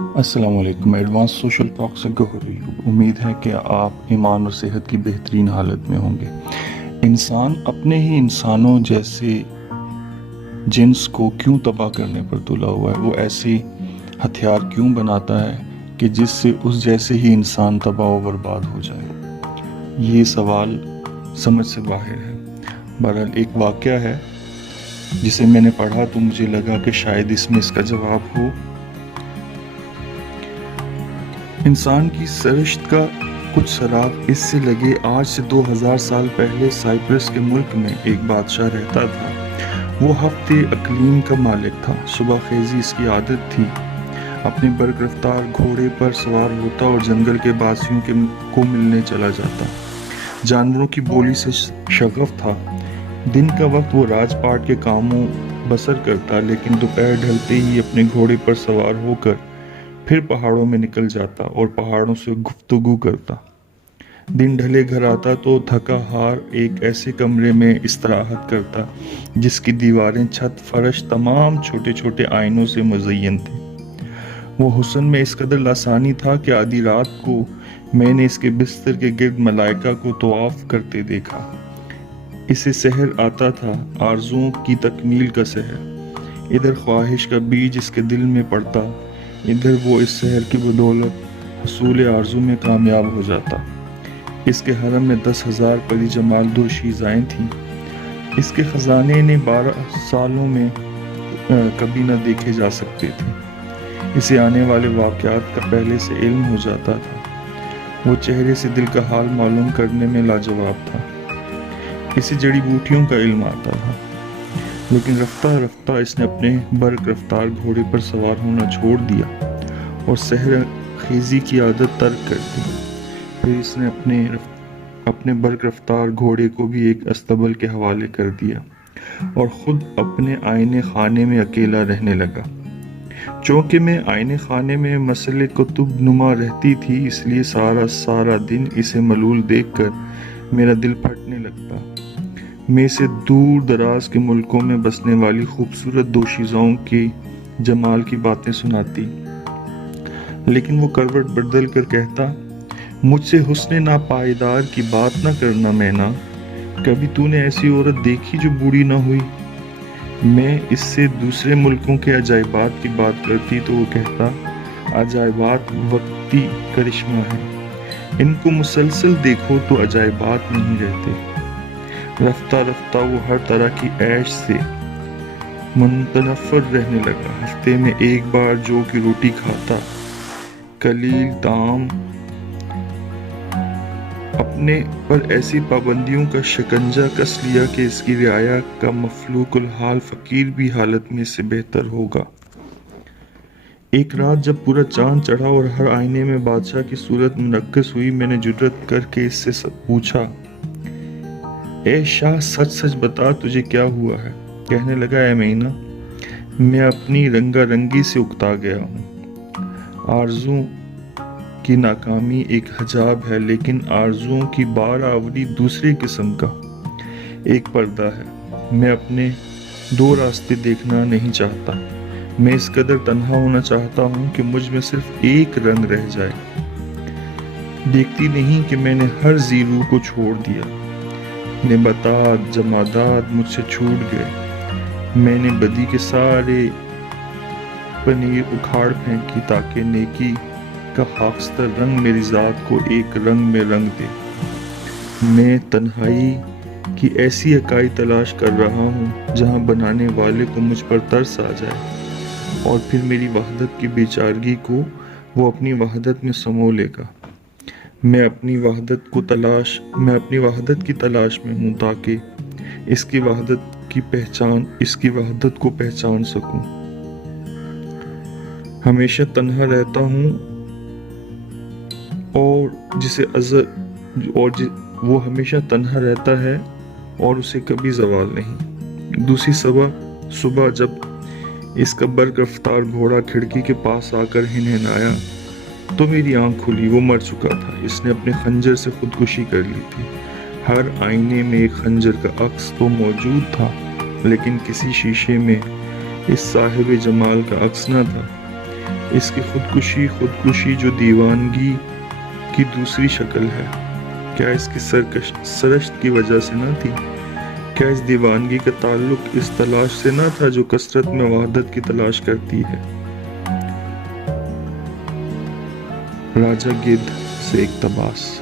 السلام علیکم۔ Advance social talk سے گوہر ایوب۔ امید ہے کہ آپ ایمان اور صحت کی بہترین حالت میں ہوں گے۔ انسان اپنے ہی انسانوں جیسے جنس کو کیوں تباہ کرنے پر تلا ہوا ہے؟ وہ ایسے ہتھیار کیوں بناتا ہے کہ جس سے اس جیسے ہی انسان تباہ و برباد ہو جائے؟ یہ سوال سمجھ سے باہر ہے۔ بہرحال ایک واقعہ ہے جسے میں نے پڑھا تو مجھے لگا کہ شاید اس میں اس کا جواب ہو۔ انسان کی سرشت کا کچھ سراغ اس سے لگے آج سے 2000 سال پہلے سائپرس کے ملک میں ایک بادشاہ رہتا تھا۔ وہ ہفتے اقلیم کا مالک تھا۔ صبح خیزی اس کی عادت تھی۔ اپنے برق رفتار گھوڑے پر سوار ہوتا اور جنگل کے باسیوں کو ملنے چلا جاتا۔ جانوروں کی بولی سے شغف تھا۔ دن کا وقت وہ راج پاٹ کے کاموں بسر کرتا، لیکن دوپہر ڈھلتے ہی اپنے گھوڑے پر سوار ہو کر پھر پہاڑوں میں نکل جاتا اور پہاڑوں سے گفتگو کرتا۔ دن ڈھلے گھر آتا تو تھکا ہار ایک ایسے کمرے میں استراحت کرتا جس کی دیواریں، چھت، فرش تمام چھوٹے چھوٹے آئینوں سے مزین تھے۔ وہ حسن میں اس قدر لاسانی تھا کہ آدھی رات کو میں نے اس کے بستر کے گرد ملائکہ کو طواف کرتے دیکھا۔ اسے سحر آتا تھا، آرزوؤں کی تکمیل کا سحر۔ ادھر خواہش کا بیج اس کے دل میں پڑتا، ادھر وہ اس سحر کی بدولت حصول آرزو میں کامیاب ہو جاتا۔ اس کے حرم میں 10,000 پری جمال دوشیزائیں تھیں۔ اس کے خزانے نے 12 سالوں میں کبھی نہ دیکھے جا سکتے تھے۔ اسے آنے والے واقعات کا پہلے سے علم ہو جاتا تھا۔ وہ چہرے سے دل کا حال معلوم کرنے میں لاجواب تھا۔ اسے جڑی بوٹیوں کا علم آتا تھا، لیکن رفتہ رفتہ اس نے اپنے برق رفتار گھوڑے پر سوار ہونا چھوڑ دیا اور سحر خیزی کی عادت ترک کر دی۔ پھر اس نے اپنے برق رفتار گھوڑے کو بھی ایک استبل کے حوالے کر دیا اور خود اپنے آئینے خانے میں اکیلا رہنے لگا۔ چونکہ میں آئینے خانے میں مسئلے کتب نما رہتی تھی، اس لیے سارا دن اسے ملول دیکھ کر میرا دل پھٹنے لگتا۔ میں اسے دور دراز کے ملکوں میں بسنے والی خوبصورت دوشیزاؤں کے جمال کی باتیں سناتی، لیکن وہ کروٹ بدل کر کہتا، مجھ سے حسن ناپائیدار کی بات نہ کرنا مینا، کبھی تو نے ایسی عورت دیکھی جو بوڑھی نہ ہوئی؟ میں اس سے دوسرے ملکوں کے عجائبات کی بات کرتی تو وہ کہتا، عجائبات وقتی کرشمہ ہے، ان کو مسلسل دیکھو تو عجائبات نہیں رہتے۔ رفتہ رفتہ وہ ہر طرح کی عیش سے متنفر رہنے لگا۔ ہفتے میں ایک بار جو کی روٹی کھاتا، قلیل طعام، اپنے پر ایسی پابندیوں کا شکنجہ کس لیا کہ اس کی رعایا کا مفلوک الحال فقیر بھی حالت میں سے بہتر ہوگا۔ ایک رات جب پورا چاند چڑھا اور ہر آئینے میں بادشاہ کی صورت منعکس ہوئی، میں نے جرأت کر کے اس سے پوچھا، اے شاہ، سچ سچ بتا تجھے کیا ہوا ہے؟ کہنے لگا، اے مینا، میں اپنی رنگا رنگی سے اکتا گیا ہوں۔ آرزوؤں کی ناکامی ایک حجاب ہے، لیکن آرزوؤں کی بار آوری دوسرے قسم کا ایک پردہ ہے۔ میں اپنے دو راستے دیکھنا نہیں چاہتا۔ میں اس قدر تنہا ہونا چاہتا ہوں کہ مجھ میں صرف ایک رنگ رہ جائے۔ دیکھتی نہیں کہ میں نے ہر ذی روح کو چھوڑ دیا۔ نباتات، جمادات مجھ سے چھوٹ گئے۔ میں نے بدی کے سارے پنیر اکھاڑ پھینکی تاکہ نیکی کا خاکستر رنگ میری ذات کو ایک رنگ میں رنگ دے۔ میں تنہائی کی ایسی اکائی تلاش کر رہا ہوں جہاں بنانے والے کو مجھ پر ترس آ جائے اور پھر میری وحدت کی بیچارگی کو وہ اپنی وحدت میں سمو لے گا۔ میں اپنی وحدت کی تلاش میں ہوں تاکہ اس کی وحدت کو پہچان سکوں۔ ہمیشہ تنہا رہتا ہوں وہ ہمیشہ تنہا رہتا ہے اور اسے کبھی زوال نہیں۔ دوسری صبح جب اس کا برق رفتار گھوڑا کھڑکی کے پاس آ کر ہنہنایا تو میری آنکھ کھلی۔ وہ مر چکا تھا۔ اس نے اپنے خنجر سے خودکشی کر لی تھی۔ ہر آئینے میں ایک خنجر کا عکس تو موجود تھا، لیکن کسی شیشے میں اس صاحب جمال کا عکس نہ تھا۔ اس کی خودکشی جو دیوانگی کی دوسری شکل ہے، کیا اس کی سرشت کی وجہ سے نہ تھی؟ کیا اس دیوانگی کا تعلق اس تلاش سے نہ تھا جو کثرت میں وحدت کی تلاش کرتی ہے؟ راجہ گدھ سے اقتباس۔